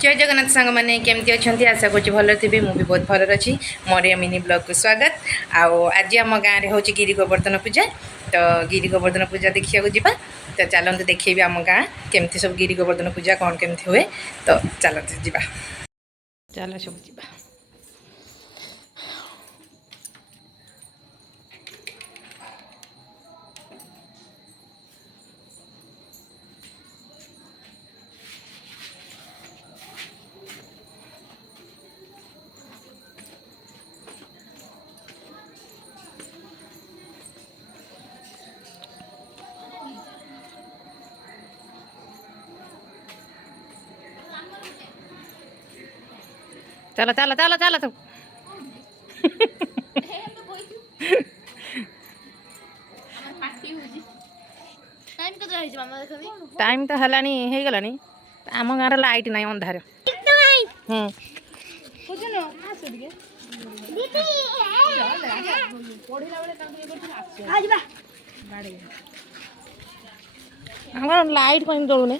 जय जगन्नाथ सांग मैंने केमती अच्छा आशा करूँ भल थे मुझे बहुत भल अच्छी मोर मिनी ब्लॉग को स्वागत आज आम गाँव में हूँ गिरी गोवर्धन पूजा तो गिरी गोवर्धन पूजा देखा जा तो चलते देखी आम गाँ केमती सब गिरी गोवर्धन पूजा कौन केमती हुए तो चलते जा चल सब जा चलो चलो चलो चलो तू टाइम तो है गलानी आम गाँव लाइट ना अंधार लाइट कहीं जलूने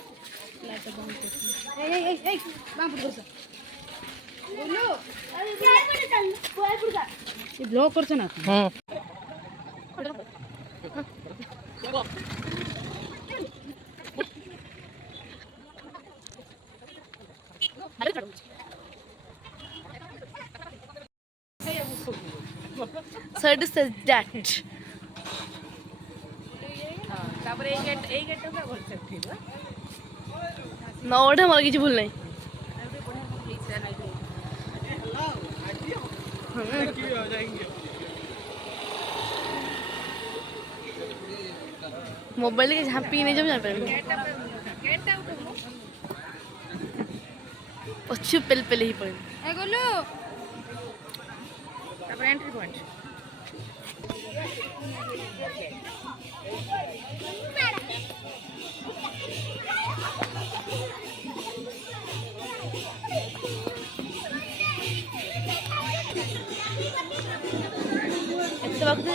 ब्लॉक कर ना So it says that. No, what am I going to do? Mobile के जहाँ पीने जब जाना पड़ेगा अच्छी पहले ही पड़े एंट्री पॉइंट ऐसे वक्त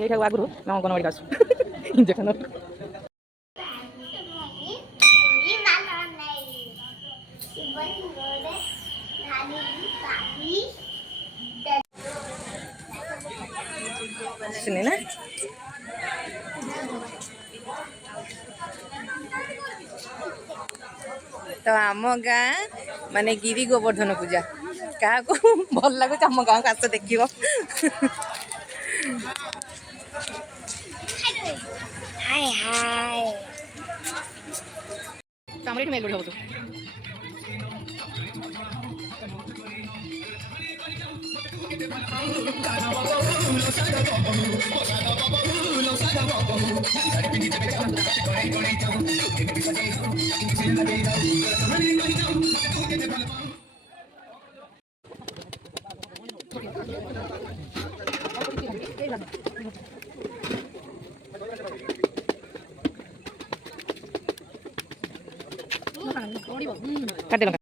ये आगु मैं अंगनवाड़ी का इंजेक्शन सुने ना तो आम गाँ माने गिरी गोवर्धन पूजा क्या भल लगुच आम गाँव को आस देख हाय हाय मेल हो तो काटे